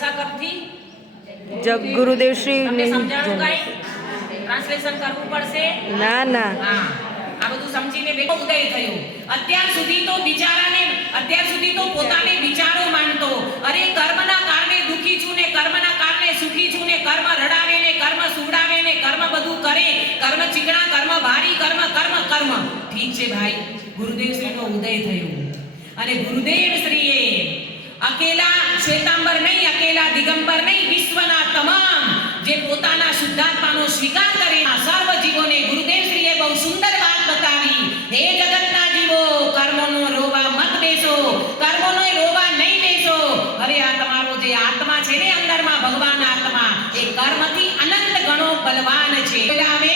ભાષા કરતી જગ ગુરુદેવ શ્રી તમને સમજાણું કાઈ ટ્રાન્સલેશન કરવું પડશે ના ના હા આ બધું સમજીને બેઠો ઉદય થયો અત્યાર સુધી તો પોતાને વિચારો માનતો અરે કર્મના કારણે દુખી છું ને કર્મના કારણે સુખી છું ને કર્મ રડાવે ને કર્મ સુવડાવે ને કર્મ બધું કરે કર્મ ચીકણા કર્મ ભારી કર્મ કર્મ કર્મ ઠીક છે ભાઈ ગુરુદેવ શ્રીનો ઉદય થયો અને ગુરુદેવ શ્રીએ અકેલા શ્વેતાંબર નહીં અકેલા દિગંબર નહીં વિશ્વના તમામ જે પોતાના શુદ્ધાત્માનો સ્વીકાર કરે સર્વ જીવોને ગુરુદેવ શ્રીએ બહુ સુંદર વાત બતાવી હે જગતના જીવો કર્મોનો રોવા મત બેસો કર્મોનો રોવા નહીં બેસો હવે આ તમારો જે આત્મા છે ને અંદરમાં ભગવાન આત્મા એ કર્મથી અનંત ગણો બલવાન છે એટલે અમે